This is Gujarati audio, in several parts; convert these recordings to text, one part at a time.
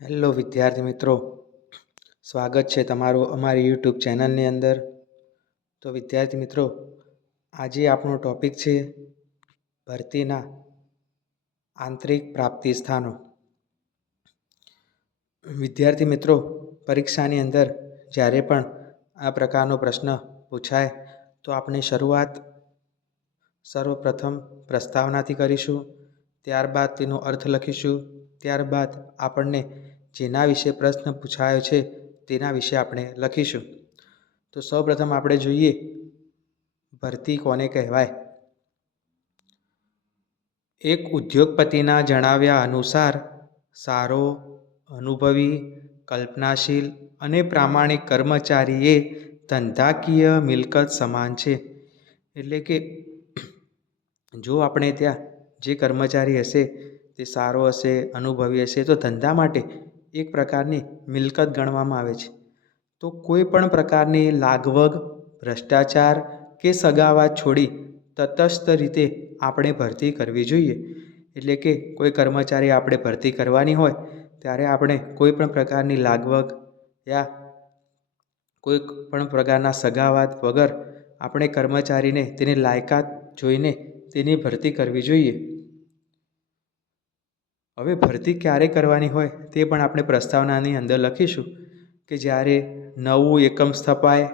હેલો વિદ્યાર્થી મિત્રો, સ્વાગત છે તમારું અમારી યુટ્યુબ ચેનલની અંદર. તો વિદ્યાર્થી મિત્રો, આજે આપણો ટોપિક છે ભરતીના આંતરિક પ્રાપ્તિ સ્થાનો વિદ્યાર્થી મિત્રો, પરીક્ષાની અંદર જ્યારે પણ આ પ્રકારનો પ્રશ્ન પૂછાય, તો આપણે શરૂઆત સર્વપ્રથમ પ્રસ્તાવનાથી કરીશું. ત્યારબાદ તેનો અર્થ લખીશું. ત્યારબાદ આપણને જેના વિશે પ્રશ્ન પૂછાયો છે, તેના વિશે આપણે લખીશું. તો સૌપ્રથમ આપણે જોઈએ, ભરતી કોને કહેવાય? એક ઉદ્યોગપતિના જણાવ્યા અનુસાર, સારો, અનુભવી, કલ્પનાશીલ અને પ્રામાણિક કર્મચારી એ ધંધાકીય મિલકત સમાન છે. એટલે કે, જો આપણે ત્યાં જે કર્મચારી હશે, તે સારો હશે, અનુભવી હશે, તો ધંધા માટે એક પ્રકારની મિલકત ગણવામાં આવે છે. તો કોઈ પણ પ્રકારની લાગવગ, ભ્રષ્ટાચાર કે સગાવાત છોડી તટસ્થ રીતે આપણે ભરતી કરવી જોઈએ. એટલે કે કોઈ કર્મચારી આપણે ભરતી કરવાની હોય, ત્યારે આપણે કોઈ પણ પ્રકારની લાગવગ યા કોઈ પણ પ્રકારના સગાવાત વગર આપણે કર્મચારીને, તેની લાયકાત જોઈને તેની ભરતી કરવી જોઈએ. હવે ભરતી ક્યારે કરવાની હોય તે પણ આપણે પ્રસ્તાવનાની અંદર લખીશું કે જ્યારે નવું એકમ સ્થપાય,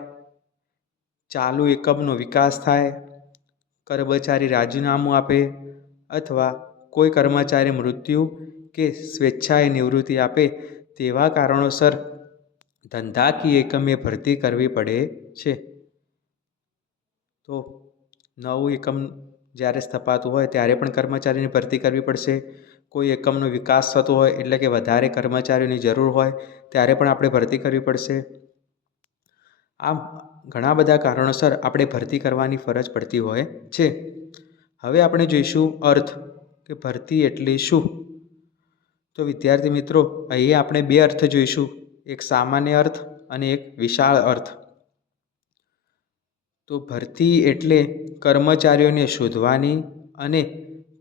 ચાલુ એકમનો વિકાસ થાય, કર્મચારી રાજીનામું આપે અથવા કોઈ કર્મચારી મૃત્યુ કે સ્વેચ્છાએ નિવૃત્તિ આપે તેવા કારણોસર ધંધાકીય એકમે ભરતી કરવી પડે છે. તો નવું એકમ જ્યારે સ્થપાતું હોય ત્યારે પણ કર્મચારીની ભરતી કરવી પડશે. કોઈ એકમનો વિકાસ થતો હોય એટલે કે વધારે કર્મચારીઓની જરૂર હોય, ત્યારે પણ આપણે ભરતી કરવી પડશે. આમ ઘણા બધા કારણોસર આપણે ભરતી કરવાની ફરજ પડતી હોય છે. હવે આપણે જોઈશું અર્થ કે ભરતી એટલે શું? તો વિદ્યાર્થી મિત્રો, અહીં આપણે બે અર્થ જોઈશું. એક સામાન્ય અર્થ અને એક વિશાળ અર્થ. તો ભરતી એટલે કર્મચારીઓને શોધવાની અને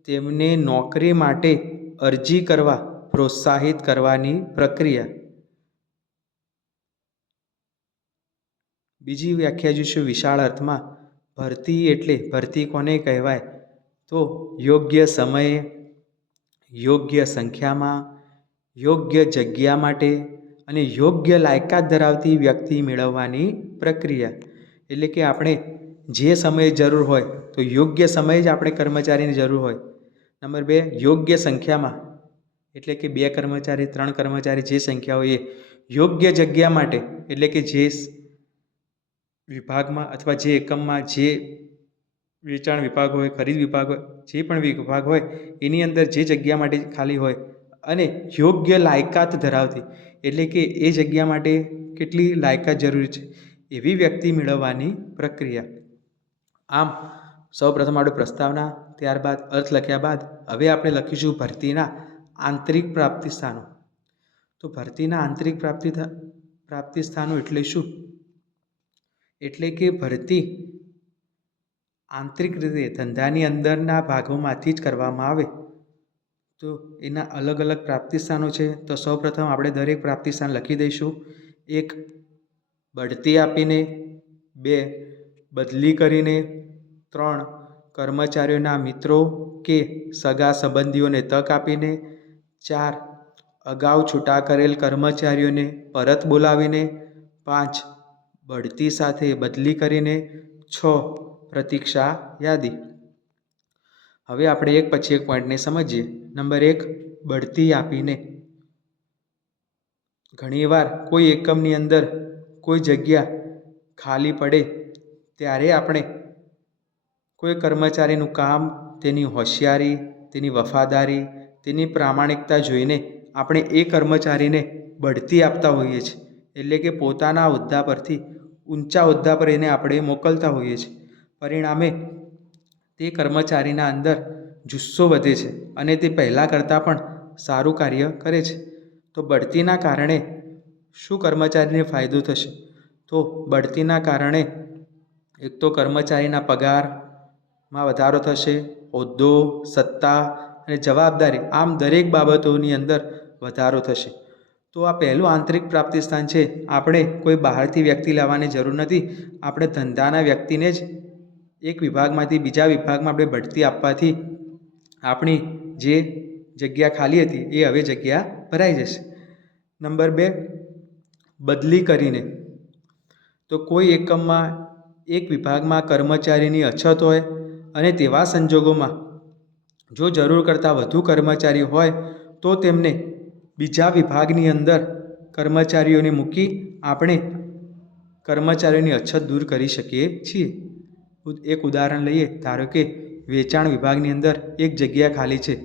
તેમને નોકરી માટે અરજી કરવા, પ્રોત્સાહિત કરવાની પ્રક્રિયા. બીજી વ્યાખ્યા જોઈશું વિશાળ અર્થમાં ભરતી એટલે ભરતી કોને કહેવાય? તો યોગ્ય સમયે, યોગ્ય સંખ્યામાં, યોગ્ય જગ્યા માટે અને યોગ્ય લાયકાત ધરાવતી વ્યક્તિ મેળવવાની પ્રક્રિયા. એટલે કે આપણે જે સમયે જરૂર હોય, તો યોગ્ય સમયે જ આપણે કર્મચારીની જરૂર હોય. નંબર બે, યોગ્ય સંખ્યામાં. એટલે કે બે કર્મચારી, ત્રણ કર્મચારી જે સંખ્યા હોય એ યોગ્ય જગ્યા માટે, એટલે કે જે વિભાગમાં અથવા જે એકમમાં જે વેચાણ વિભાગ હોય, ખરીદ વિભાગ હોય, જે પણ વિભાગ હોય, એની અંદર જે જગ્યા માટે ખાલી હોય અને યોગ્ય લાયકાત ધરાવતી, એટલે કે એ જગ્યા માટે કેટલી લાયકાત જરૂરી છે, એવી વ્યક્તિ મેળવવાની પ્રક્રિયા. આમ, સૌપ્રથમ આપણે પ્રસ્તાવના ત્યારબાદ અર્થ લખ્યા બાદ હવે આપણે લખીશું ભરતીના આંતરિક પ્રાપ્તિ સ્થાનો તો ભરતીના આંતરિક પ્રાપ્તિ પ્રાપ્તિ સ્થાનો એટલે શું? એટલે કે ભરતી આંતરિક રીતે ધંધાની અંદરના ભાગોમાંથી જ કરવામાં આવે. તો એના અલગ અલગ પ્રાપ્તિ સ્થાનો છે. તો સૌપ્રથમ આપણે દરેક પ્રાપ્તિ સ્થાન લખી દઈશું. એક, બઢતી આપીને. બે, બદલી કરીને. ત્રણ કર્મચારીઓના મિત્રો કે સગા સંબંધીઓને તક આપીને, ચાર, અગાઉ છૂટા કરેલ કર્મચારીઓને પરત બોલાવીને, પાંચ, બઢતી સાથે બદલી કરીને, છ, પ્રતીક્ષા યાદી. હવે આપણે એક પછી એક પોઈન્ટને સમજીએ. નંબર એક, બઢતી આપીને. ઘણીવાર કોઈ એકમની અંદર કોઈ જગ્યા ખાલી પડે, ત્યારે આપણે કોઈ કર્મચારીનું કામ, તેની હોશિયારી, તેની વફાદારી, તેની પ્રામાણિકતા જોઈને આપણે એ કર્મચારીને બઢતી આપતા હોઈએ છીએ. એટલે કે પોતાના હોદ્દા પરથી ઊંચા હોદ્દા પર એને આપણે મોકલતા હોઈએ છીએ. પરિણામે તે કર્મચારીના અંદર જુસ્સો વધે છે અને તે પહેલાં કરતાં પણ સારું કાર્ય કરે છે. તો બઢતીના કારણે શું કર્મચારીને ફાયદો થશે? તો બઢતીના કારણે એક તો કર્મચારીના પગારમાં વધારો થશે, હોદ્દો, સત્તા અને જવાબદારી આમ દરેક બાબતોની અંદર વધારો થશે. તો આ પહેલું આંતરિક પ્રાપ્તિ સ્થાન છે. આપણે કોઈ બહારથી વ્યક્તિ લાવવાની જરૂર નથી. આપણે ધંધાના વ્યક્તિને જ એક વિભાગમાંથી બીજા વિભાગમાં આપણે બઢતી આપવાથી આપણી જે જગ્યા ખાલી હતી એ હવે જગ્યા ભરાઈ જશે. નંબર બે, બદલી કરીને. તો કોઈ એકમમાં એક વિભાગમાં કર્મચારીની અછત હોય અને તેવા સંજોગોમાં જો જરૂર કરતાં વધુ કર્મચારી હોય, તો તેમને બીજા વિભાગની અંદર કર્મચારીઓને મૂકી આપણે કર્મચારીઓની અછત દૂર કરી શકીએ છીએ. એક ઉદાહરણ લઈએ, ધારો કે વેચાણ વિભાગની અંદર એક જગ્યા ખાલી છે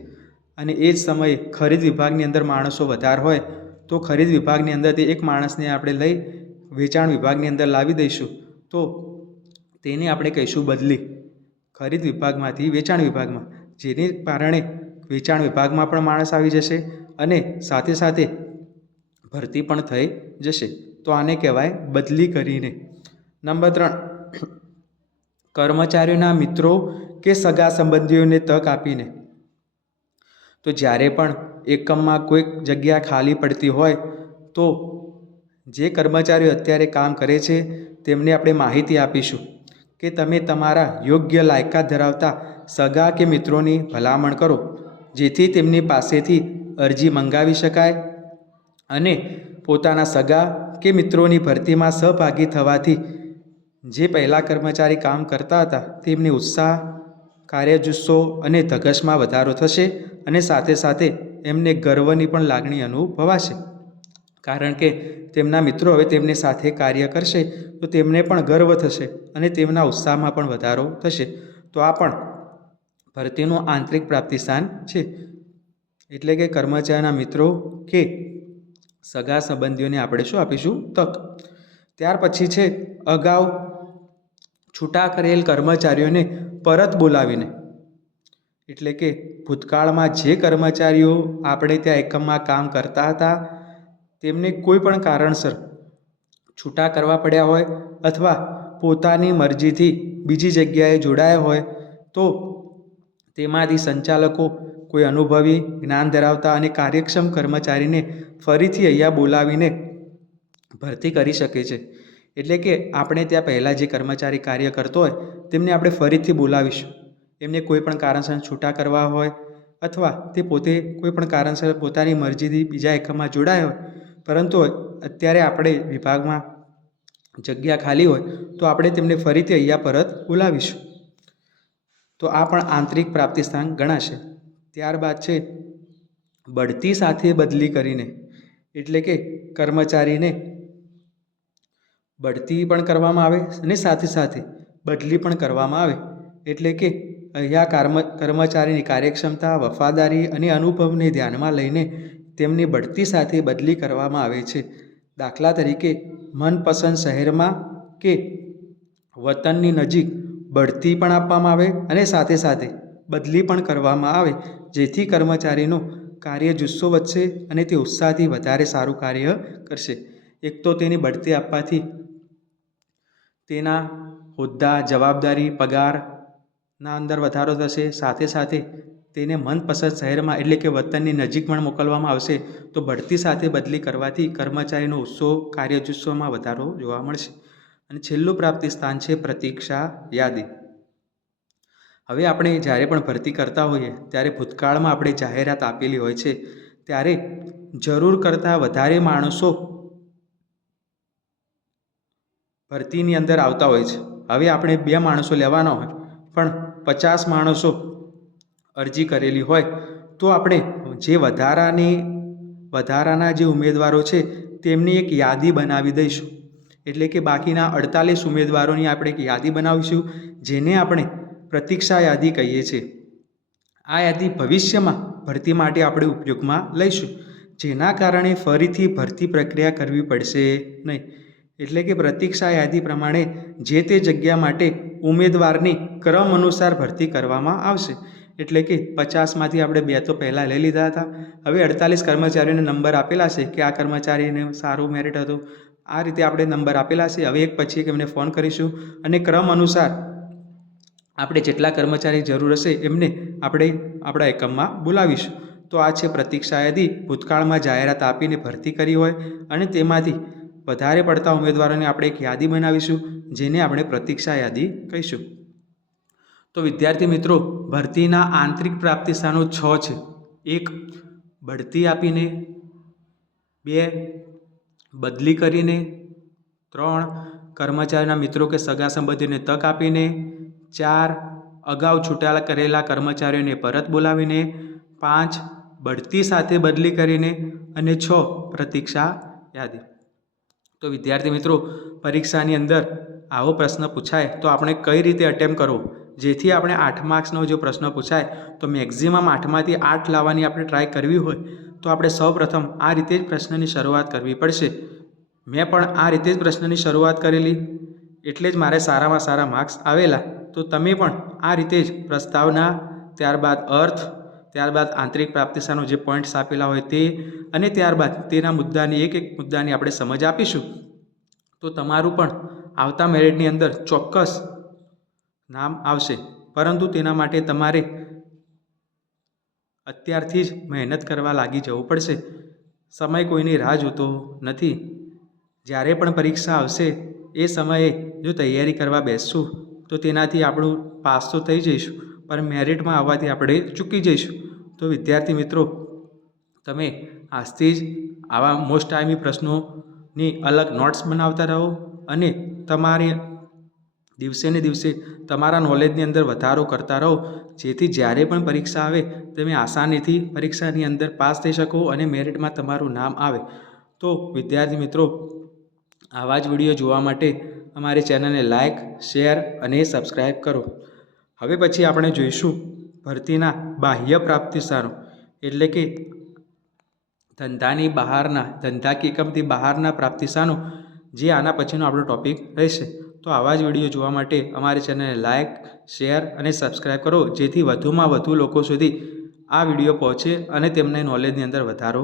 અને એ જ સમયે ખરીદ વિભાગની અંદર માણસો વધારે હોય, તો ખરીદ વિભાગની અંદરથી એક માણસને આપણે લઈ વેચાણ વિભાગની અંદર લાવી દઈશું. તો તેને આપણે કહીશું બદલી. ખરીદ વિભાગમાંથી, વેચાણ વિભાગમાં, જેને કારણે વેચાણ વિભાગમાં પણ માણસ આવી જશે અને સાથે સાથે ભરતી પણ થઈ જશે. તો આને કહેવાય બદલી કરીને. નંબર ત્રણ. કર્મચારીઓના મિત્રો કે સગા સંબંધીઓને તક આપીને. તો જ્યારે પણ એકમમાં કોઈક જગ્યા ખાલી પડતી હોય, તો જે કર્મચારીઓ અત્યારે કામ કરે છે, તેમને આપણે માહિતી આપીશું. કે તમે તમારા યોગ્ય લાયકાત ધરાવતા સગા કે મિત્રોની ભલામણ કરો, જેથી તેમની પાસેથી અરજી મંગાવી શકાય અને પોતાના સગા કે મિત્રોની ભરતીમાં સહભાગી થવાથી જે પહેલાં કર્મચારી કામ કરતા હતા, તેમને ઉત્સાહ, કાર્યજુસ્સો અને ધગશમાં વધારો થશે અને સાથે સાથે એમને ગર્વની પણ લાગણી અનુભવાશે. કારણ કે તેમના મિત્રો હવે તેમની સાથે કાર્ય કરશે, તો તેમને પણ ગર્વ થશે અને તેમના ઉત્સાહમાં પણ વધારો થશે. તો આ પણ ભરતીનું આંતરિક પ્રાપ્તિ સ્થાન છે. એટલે કે કર્મચારીના મિત્રો કે સગા સંબંધીઓને આપણે શું આપીશું? તક. ત્યાર પછી છે અગાઉ છૂટા કરેલ કર્મચારીઓને પરત બોલાવીને. એટલે કે ભૂતકાળમાં જે કર્મચારીઓ આપણે ત્યાં એકમમાં કામ કરતા હતા તેમને કોઈ પણ કારણસર છૂટા કરવા પડ્યા હોય અથવા પોતાની મરજીથી બીજી જગ્યાએ જોડાયા હોય, તો તેમાંથી સંચાલકો કોઈ અનુભવી, જ્ઞાન ધરાવતા અને કાર્યક્ષમ કર્મચારીને ફરીથી અહીંયા બોલાવીને ભરતી કરી શકે છે. એટલે કે આપણે ત્યાં પહેલાં જે કર્મચારી કાર્ય કરતો હોય, તેમને આપણે ફરીથી બોલાવીશું. એમને કોઈ પણ કારણસર છૂટા કરવા હોય અથવા તે પોતે કોઈ પણ કારણસર પોતાની મરજીથી બીજા એકમમાં જોડાયા હોય પરંતુ અત્યારે આપણે વિભાગમાં જગ્યા ખાલી હોય તો આપણે તેમને ફરીથી અહીંયા પરત બોલાવીશું. તો આ પણ આંતરિક પ્રાપ્તિ સ્થાન ગણાશે. ત્યારબાદ છે બઢતી સાથે બદલી કરીને, એટલે કે કર્મચારીને બઢતી પણ કરવામાં આવે અને સાથે સાથે બદલી પણ કરવામાં આવે. એટલે કે અહીંયા કર્મ, કર્મચારીની કાર્યક્ષમતા, વફાદારી અને અનુભવને ધ્યાનમાં લઈને તેમની બઢતી સાથે બદલી કરવામાં આવે છે. દાખલા તરીકે, મનપસંદ શહેરમાં કે વતનની નજીક બઢતી પણ આપવામાં આવે અને સાથે સાથે બદલી પણ કરવામાં આવે, જેથી કર્મચારીનો કાર્ય જુસ્સો વધશે અને તે ઉત્સાહથી વધારે સારું કાર્ય કરશે. એક તો તેની બઢતી આપવાથી તેના હોદ્દા, જવાબદારી, પગારના અંદર વધારો થશે. સાથે સાથે તેને મનપસંદ શહેરમાં એટલે કે વતનની નજીક પણ મોકલવામાં આવશે, તો બઢતી સાથે બદલી કરવાથી કર્મચારીનો ઉત્સવ કાર્યજુસ્સોમાં વધારો જોવા મળશે. અને છેલ્લું પ્રાપ્તિ સ્થાન છે પ્રતીક્ષા યાદી. હવે આપણે જ્યારે પણ ભરતી કરતા હોઈએ, ત્યારે ભૂતકાળમાં આપણે જાહેરાત આપેલી હોય છે, ત્યારે જરૂર કરતાં વધારે માણસો ભરતીની અંદર આવતા હોય છે. હવે આપણે બે માણસો લેવાના હોય, પણ પચાસ માણસો અરજી કરેલી હોય, તો આપણે જે વધારાની, વધારાના જે ઉમેદવારો છે, તેમની એક યાદી બનાવી દઈશું. એટલે કે બાકીના અડતાલીસ ઉમેદવારોની આપણે એક યાદી બનાવીશું, જેને આપણે પ્રતીક્ષા યાદી કહીએ છીએ. આ યાદી ભવિષ્યમાં ભરતી માટે આપણે ઉપયોગમાં લઈશું. જેના કારણે ફરીથી ભરતી પ્રક્રિયા કરવી પડશે નહીં. એટલે કે પ્રતીક્ષા યાદી પ્રમાણે જે તે જગ્યા માટે ઉમેદવારની ક્રમ અનુસાર ભરતી કરવામાં આવશે. એટલે કે પચાસમાંથી આપણે બે તો પહેલાં લઈ લીધા હતા. હવે અડતાલીસ કર્મચારીઓને નંબર આપેલા છે કે આ કર્મચારીને સારું મેરિટ હતું. આ રીતે આપણે નંબર આપેલા છે. હવે એક પછી એક એમને ફોન કરીશું અને ક્રમ અનુસાર આપણે જેટલા કર્મચારી જરૂર હશે એમને આપણે આપણા એકમમાં બોલાવીશું. તો આ છે પ્રતીક્ષા યાદી. ભૂતકાળમાં જાહેરાત આપીને ભરતી કરી હોય અને તેમાંથી વધારે પડતા ઉમેદવારોને આપણે એક યાદી બનાવીશું જેને આપણે પ્રતીક્ષા યાદી કહીશું. તો વિદ્યાર્થી મિત્રો, ભરતીના આંતરિક પ્રાપ્તિ સ્થાનો છ છે. એક, બઢતી આપીને. બે, બદલી કરીને. ત્રણ, કર્મચારીના મિત્રો કે સગા સંબંધીઓને તક આપીને. ચાર, અગાઉ છૂટા કરેલા કર્મચારીઓને પરત બોલાવીને. પાંચ, બઢતી સાથે બદલી કરીને. અને છ, પ્રતીક્ષા યાદી. તો વિદ્યાર્થી મિત્રો, પરીક્ષાની અંદર આવો પ્રશ્ન પૂછાય તો આપણે કઈ રીતે અટેમ્પ કરવો? જેથી આપણે આઠ માર્ક્સનો જો પ્રશ્ન પૂછાય, તો મેક્ઝિમમ આઠમાંથી આઠ લાવવાની આપણે ટ્રાય કરવી હોય, તો આપણે સૌપ્રથમ આ રીતે જ પ્રશ્નની શરૂઆત કરવી પડશે. મેં પણ આ રીતે જ પ્રશ્નની શરૂઆત કરેલી, એટલે જ મારે સારામાં સારા માર્ક્સ આવેલા. તો તમે પણ આ રીતે જ પ્રસ્તાવના, ત્યારબાદ અર્થ, ત્યારબાદ આંતરિક પ્રાપ્તિશાનો જે પોઈન્ટ્સ આપેલા હોય તે, અને ત્યારબાદ તેના મુદ્દાની એક એક મુદ્દાની આપણે સમજ આપીશું. તો તમારું પણ આવતા મેરિટની અંદર ચોક્કસ નામ આવશે. પરંતુ તેના માટે તમારે અત્યારથી જ મહેનત કરવા લાગી જવું પડશે. સમય કોઈની રાહ જોતો નથી. જ્યારે પણ પરીક્ષા આવશે, એ સમયે જો તૈયારી કરવા બેસશું, તો તેનાથી આપણું પાસ તો થઈ જઈશું, પણ મેરિટમાં આવવાથી આપણે ચૂકી જઈશું. તો વિદ્યાર્થી મિત્રો, તમે આજથી જ આવા મોસ્ટ ટાઈમી પ્રશ્નોની અલગ નોટ્સ બનાવતા રહો અને તમારે દિવસે ને દિવસે તમારા નોલેજની અંદર વધારો કરતા રહો. જેથી જ્યારે પણ પરીક્ષા આવે, તમે આસાનીથી પરીક્ષાની અંદર પાસ થઈ શકો અને મેરિટમાં તમારું નામ આવે. તો વિદ્યાર્થી મિત્રો, આવા જ વીડિયો જોવા માટે અમારી ચેનલને લાઇક શેર અને સબસ્ક્રાઈબ કરો. હવે પછી આપણે જોઈશું ભરતીના બાહ્ય પ્રાપ્તિ એટલે કે ધંધાની બહારના, ધંધા કે એકમથી બહારના પ્રાપ્તિ સ્થાનો જે આના પછીનો આપણો ટોપિક રહેશે. તો આવા જ વીડિયો જોવા માટે અમારી ચેનલને લાઇક શેર અને સબસ્ક્રાઈબ કરો, જેથી વધુમાં વધુ લોકો સુધી આ વીડિયો પહોંચે અને તેમને નોલેજની અંદર વધારો